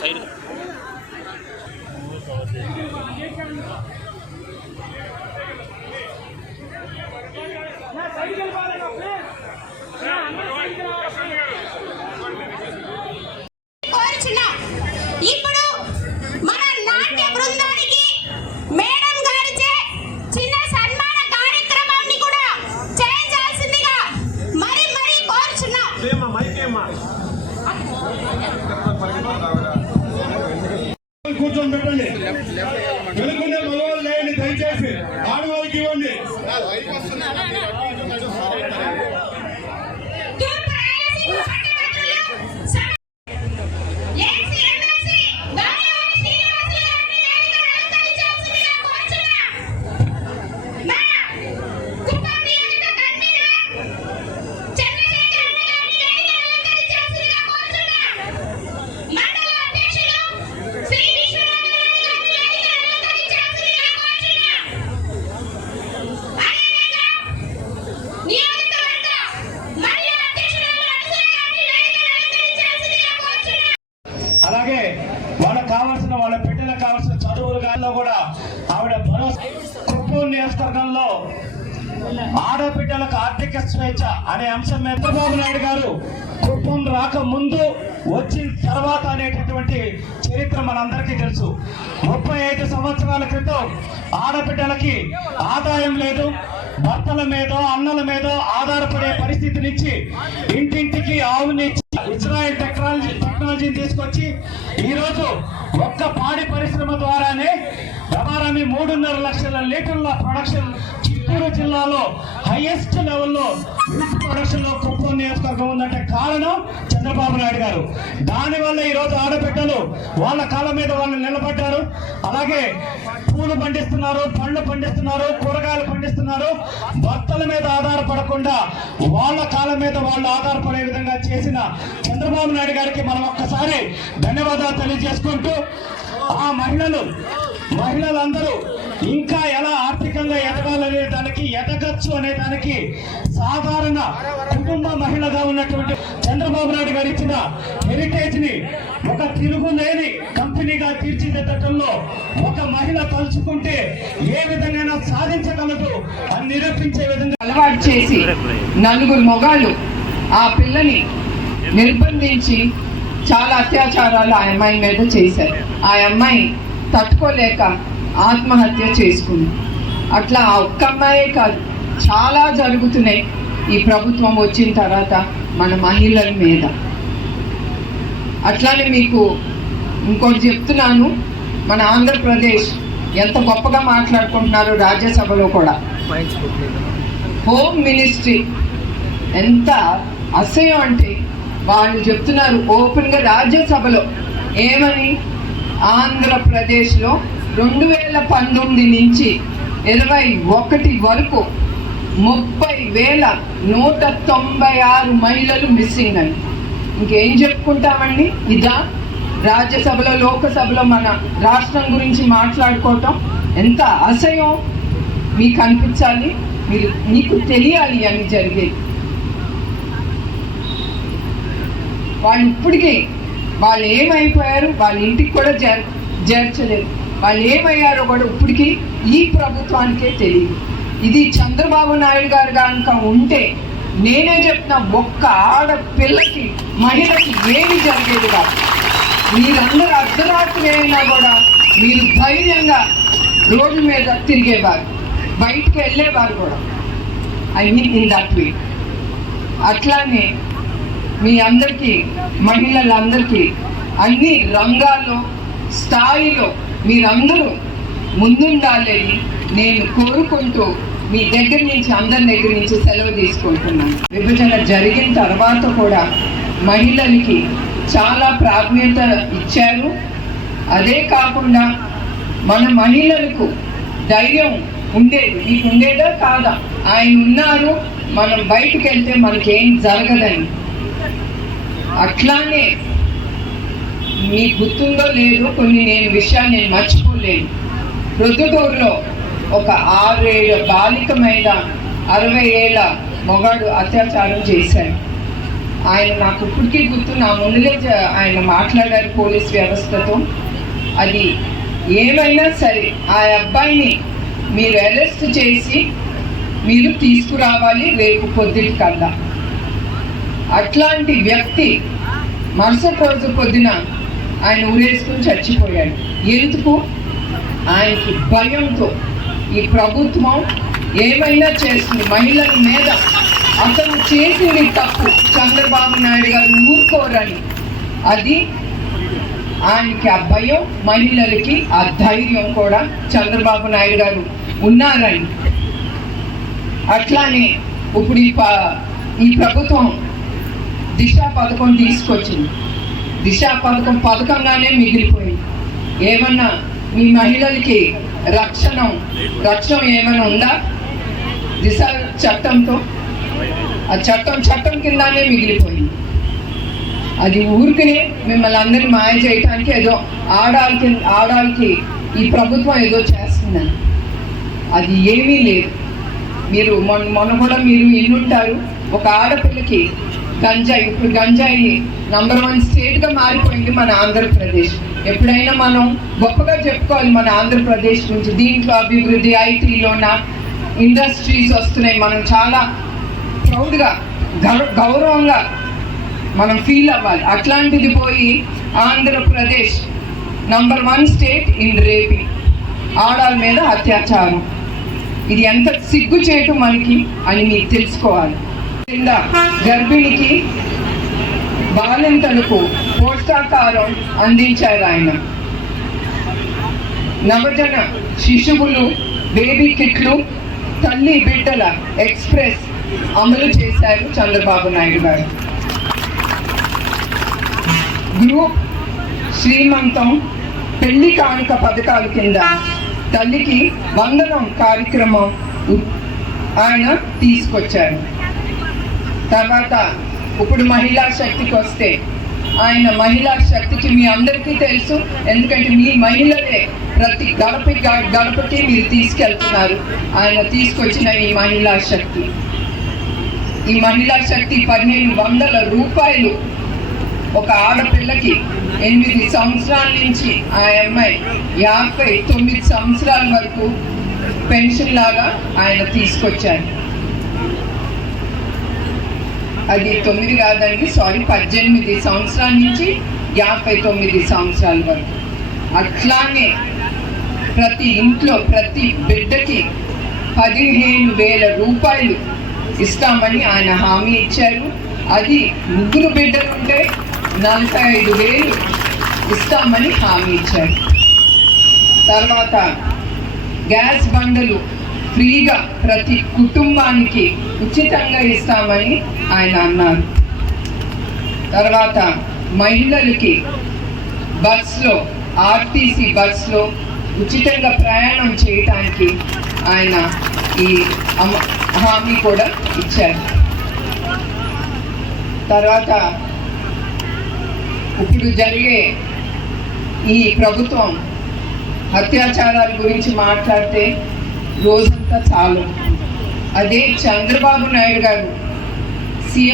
Side ఇప్పుడు మన నాట్య బృందానికి మేడం గారిచే చిన్న సన్మాన కార్యక్రమాన్ని కూడా చేయించాల్సిందిగా మరి కోరుచున్నా. కూర్చొని పెట్టండి. వెనుకునే మగవాళ్ళు లేండి, దయచేసి ఆడవాళ్ళకి ఇవ్వండి. అలాగే వాళ్ళకి కావాల్సిన వాళ్ళ బిడ్డలకు కావాల్సిన చదువులు గాల్లో కూడా ఆవిడ కుప్పం నియోజకవర్గంలో ఆడబిడ్డలకు ఆర్థిక స్వేచ్ఛ అనే అంశం మీద చంద్రబాబు నాయుడు గారు కుప్పం రాక ముందు వచ్చిన తర్వాత అనేటటువంటి చరిత్ర మనందరికీ తెలుసు. 35 సంవత్సరాల క్రితం ఆడబిడ్డలకి ఆదాయం లేదు, భర్తల మీదో అన్నల మీదో ఆధారపడే పరిస్థితి నుంచి ఇంటింటికి ఆవుని ఇజ్రాయెల్ టెక్నాలజీని తీసుకొచ్చి ఈరోజు ఒక్క పాడి పరిశ్రమ ద్వారానే రమారమి 3.5 లక్షల లీటర్ల ప్రొడక్షన్ చిత్తూరు జిల్లాలో హైయెస్ట్ లెవెల్లో మిల్క్ ప్రొడక్షన్ లో కుప్పం నియోజకవర్గం ఉందంటే కారణం చంద్రబాబు నాయుడు గారు. దానివల్ల ఈరోజు ఆడబిడ్డలు వాళ్ళ కాళ్ళ మీద వాళ్ళు నిలబడ్డారు. అలాగే పూలు పండిస్తున్నారు, పండ్లు పండిస్తున్నారు, కూరగాయలు పండిస్తున్నారు. భర్తల మీద ఆధారపడకుండా వాళ్ళ కాళ్ళ మీద వాళ్ళు ఆధారపడే విధంగా చేసిన చంద్రబాబు నాయుడు గారికి మనం ఒక్కసారి ధన్యవాదాలు తెలియజేసుకుంటూ ఆ మహిళలందరూ ఇంకా ఎలా ఆర్థికంగా ఎదగాలనే దానికి ఎదగచ్చు అనే దానికి సాధారణ కుటుంబ మహిళగా ఉన్నటువంటి చంద్రబాబు నాయుడు గారు ఇచ్చిన హెరిటేజ్ ని ఒక తిరుగులేని కంపెనీగా తీర్చిదిద్దటంలో ఒక మహిళ తలుచుకుంటే ఏ విధంగా సాధించగలదు అని నిరూపించే విధంగా అలవాటు చేసి 4 మొగాళ్ళు ఆ పిల్లని నిర్బంధించి చాలా అత్యాచారాలు ఆ అమ్మాయి మీద చేశారు. ఆ అమ్మాయి తట్టుకోలేక ఆత్మహత్య చేసుకుంది. అట్లా ఆ ఒక్క అమ్మాయే కాదు, చాలా జరుగుతున్నాయి ఈ ప్రభుత్వం వచ్చిన తర్వాత మన మహిళల మీద. అట్లానే మీకు ఇంకోటి చెప్తున్నాను, మన ఆంధ్రప్రదేశ్ ఎంత గొప్పగా మాట్లాడుకుంటున్నారో రాజ్యసభలో కూడా. హోమ్ మినిస్ట్రీ ఎంత అసహ్యం అంటే వాళ్ళు చెప్తున్నారు ఓపెన్గా రాజ్యసభలో ఏమని, ఆంధ్రప్రదేశ్లో 2019 నుంచి 21 వరకు 30,196 మహిళలు మిస్సింగ్ అని. ఇంకేం చెప్పుకుంటామండి? ఇదా రాజ్యసభలో లోకసభలో మన రాష్ట్రం గురించి మాట్లాడుకోవటం ఎంత అసహ్యం మీకు అనిపించాలి, మీకు తెలియాలి అని జరిగేది. వాళ్ళు ఇప్పటికీ వాళ్ళు ఏమైపోయారు, వాళ్ళ ఇంటికి కూడా చేర్చలేదు. వాళ్ళు ఏమయ్యారో కూడా ఇప్పటికీ ఈ ప్రభుత్వానికే తెలియదు. ఇది చంద్రబాబు నాయుడు గారు కనుక ఉంటే నేనే చెప్తున్నా, ఒక్క ఆడపిల్లకి మహిళకి ఏమి జరిగేది కాదు. మీరందరూ అర్ధరాత్రి అయినా కూడా మీరు ధైర్యంగా రోడ్ల మీద తిరిగేవారు, బయటికి వెళ్ళేవారు కూడా. I mean in that way. అట్లానే మీ అందరికీ, మహిళలందరికీ అన్ని రంగాల్లో స్థాయిలో మీరందరూ ముందుండాలని నేను కోరుకుంటూ మీ దగ్గర నుంచి, అందరి దగ్గర నుంచి సెలవు తీసుకుంటున్నాను. విభజన జరిగిన తర్వాత కూడా మహిళలకి చాలా ప్రాధాన్యత ఇచ్చారు. అదే కాకుండా మన మహిళలకు ధైర్యం ఉండేది. మీకు ఉండేదా కాదా? ఆయన ఉన్నారు, మనం బయటకు వెళ్తే మనకేం జరగదని. అట్లానే మీకు గుర్తుందో లేదో కొన్ని విషయాలు నేను మర్చిపోలేను. ప్రొద్దుటూరులో ఒక 6-7 బాలిక మీద 60 ఏళ్ళ మొగాడు అత్యాచారం చేశాడు. ఆయన నాకు ఇప్పటికీ గుర్తు, నా ముందులే ఆయన మాట్లాడారు పోలీస్ వ్యవస్థతో. అది ఏమైనా సరే ఆ అబ్బాయిని మీరు అరెస్ట్ చేసి మీరు తీసుకురావాలి రేపు పొద్దుటి కల్లా. అట్లాంటి వ్యక్తి మరుసటి రోజు పొద్దున ఆయన ఊరేసుకుని చచ్చిపోయాడు. ఎందుకు? ఆయనకి భయంతో ఈ ప్రభుత్వం ఏమైనా చేస్తుంది మహిళల మీద. అతను చేసింది తప్పు, చంద్రబాబు నాయుడు గారు ఊరుకోరని. అది ఆయనకి ఆ భయం, మహిళలకి ఆ ధైర్యం కూడా చంద్రబాబు నాయుడు గారు ఉన్నారని. అట్లానే ఇప్పుడు ఈ ప్రభుత్వం దిశ పథకం తీసుకొచ్చింది. దిశ పథకంగానే మిగిలిపోయింది. ఏమన్నా మీ మహిళలకి రక్షణ ఏమైనా ఉందా? దిశ చట్టంతో ఆ చట్టం కిందనే మిగిలిపోయింది. అది ఊరికనే మిమ్మల్ని అందరినీ మాయ చేయటానికి ఏదో ఆడాలకి ఈ ప్రభుత్వం ఏదో చేస్తుందని. అది ఏమీ లేదు. మీరు మొన్న కూడా మీరు ఎన్నుంటారు, ఒక ఆడపిల్లకి గంజాయి, ఇప్పుడు గంజాయి #1 స్టేట్గా మారిపోయింది మన ఆంధ్రప్రదేశ్. ఎప్పుడైనా మనం గొప్పగా చెప్పుకోవాలి మన ఆంధ్రప్రదేశ్ గురించి. దీంట్లో అభివృద్ధి, ఐటీలోన ఇండస్ట్రీస్ వస్తున్నాయి. మనం చాలా ప్రౌడ్గా గౌరవంగా మనం ఫీల్ అవ్వాలి. అట్లాంటిది పోయి ఆంధ్రప్రదేశ్ #1 స్టేట్ ఇన్ రేపింగ్, ఆడాల మీద అత్యాచారం. ఇది ఎంత సిగ్గు చేయటం మనకి అని మీరు తెలుసుకోవాలి. కింద గర్భిణికి బాలింతలకు పోషకాహారం అందించారు ఆయన. నవజన శిశువులు, బేబీ కిట్లు, తల్లి బిడ్డల ఎక్స్ప్రెస్ అమలు చేశారు చంద్రబాబు నాయుడు గారు. గ్రూప్ శ్రీమంతం, పెళ్లి కానుక పథకాల కింద తల్లికి వందనం కార్యక్రమం ఆయన తీసుకొచ్చారు. తర్వాత ఇప్పుడు మహిళా శక్తికి వస్తే, ఆయన మహిళా శక్తికి మీ అందరికీ తెలుసు, ఎందుకంటే మీ మహిళలే ప్రతి గడపకి మీరు తీసుకెళ్తున్నారు. ఆయన తీసుకొచ్చిన ఈ మహిళా శక్తి 1500 రూపాయలు ఒక ఆడపిల్లకి 8 సంవత్సరాల నుంచి ఆ అమ్మాయి 59 సంవత్సరాల వరకు పెన్షన్ లాగా ఆయన తీసుకొచ్చారు. అది 9 కాదండి, 18 సంవత్సరాల నుంచి 59 సంవత్సరాల వరకు. అట్లానే ప్రతి ఇంట్లో ప్రతి బిడ్డకి 15,000 రూపాయలు ఇస్తామని ఆయన హామీ ఇచ్చారు. అది 3 బిడ్డలుంటే 45,000 ఇస్తామని హామీ ఇచ్చారు. తర్వాత గ్యాస్ బండలు ఫ్రీగా ప్రతి కుటుంబానికి ఉచితంగా ఇస్తామని ఆయన అన్నారు. తర్వాత మహిళలకి బస్లో, ఆర్టీసీ బస్లో ఉచితంగా ప్రయాణం చేయటానికి ఆయన ఈ హామీ కూడా ఇచ్చారు. తర్వాత ఇప్పుడు జరిగే ఈ ప్రభుత్వం అత్యాచారాల గురించి మాట్లాడితే రోజంతా చాలు. అదే చంద్రబాబు నాయుడు గారు